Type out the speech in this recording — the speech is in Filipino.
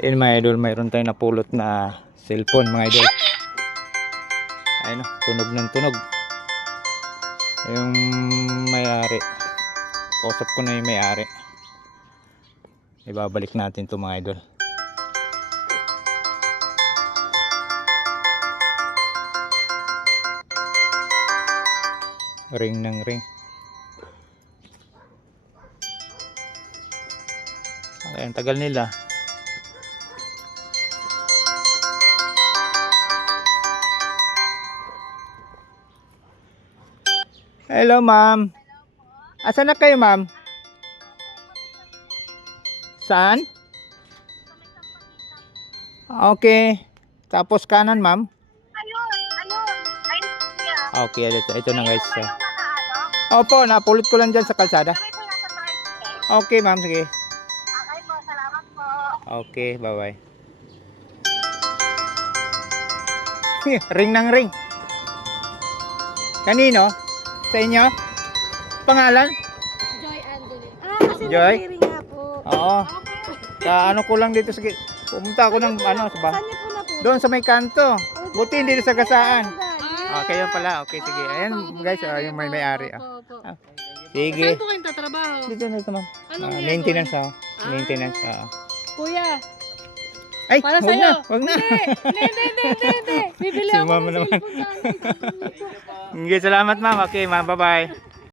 Ayun mga idol, mayroon tayong napulot na cellphone mga idol. Ayun o, tunog ng tunog. Yung may-ari. Kausap ko na yung may-ari. Ibabalik natin to mga idol. Ring ng ring. Ay, ang tagal nila. Hello, ma'am. Asan na kayo, ma'am? Saan? Okay. Tapos kanan, ma'am. Okay, ito, ito na guys. Opo, napulot ko lang dyan sa kalsada. Okay, ma'am. Sige. Okay po, salamat po. Okay, bye-bye. ring ng ring. Kanino? Sa inyo? Pangalan? Joy Anthony. Ah, kasi Joy? nagre-ring nga po. Oo. Sa ano ko lang dito. Sige. Pumunta ako ng ano, sa ba? Saan niyo po na po? Doon sa may kanto. Buti hindi na sa gasaan. Ah, Ah, kayo pala. Okay, sige. Ayan, guys, ah, yung may may-ari. Ah. Ah, Sige. Saan po kayong tatrabaho? Dito na ito, ma'am. Anong Ah, ginagawa maintenance, niyo? ah. Maintenance, ah. Kuya, Ay, Para wag sa'yo. na, wag na. hindi, hindi, hindi, hindi, hindi. Bibili Si ako mama ng naman. cellphone sa akin. Sige, salamat, ma'am. Okay, ma'am. Bye-bye.